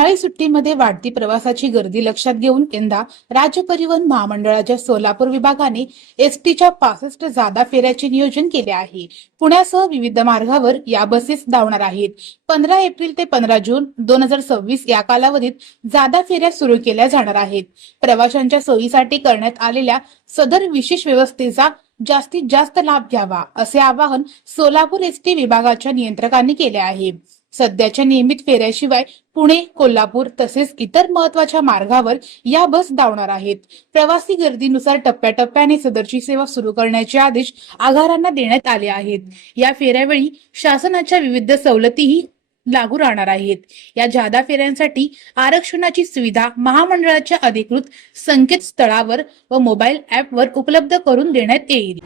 उन्हाळी सुट्टीमध्ये वाढती प्रवासाची गर्दी लक्षात घेऊन यंदा राज्य परिवहन महामंडळाच्या सोलापूर विभागाने एसटीच्या 65 जादा फेऱ्याचे नियोजन केले आहे। पुण्यासह विविध मार्गावर या बसेस धावणार आहेत। 15 एप्रिल ते 15 जून 2026 या कालावधीत जादा फेऱ्या सुरू केल्या जाणार आहेत। प्रवाशांच्या सोयीसाठी करण्यात आलेल्या सदर विशेष व्यवस्थेचा जास्तीत जास्त लाभ घ्यावा असे आवाहन सोलापूर एसटी विभागाच्या नियंत्रकांनी केले आहे। सध्याच्या नियमित फेऱ्याशिवाय पुणे, कोल्हापूर तसेच इतर महत्त्वाच्या मार्गावर या बस धावणार आहेत। प्रवासी गर्दीनुसार टप्प्याटप्प्याने सदरची सेवा सुरू करण्याचे आदेश आगारांना देण्यात आले आहेत। या फेऱ्यावेळी शासनाच्या विविध सवलतीही लागू राहणार आहेत। या जादा फेऱ्यांसाठी आरक्षणाची सुविधा महामंडळाच्या अधिकृत संकेतस्थळावर व मोबाईल ॲपवर उपलब्ध करून देण्यात येईल।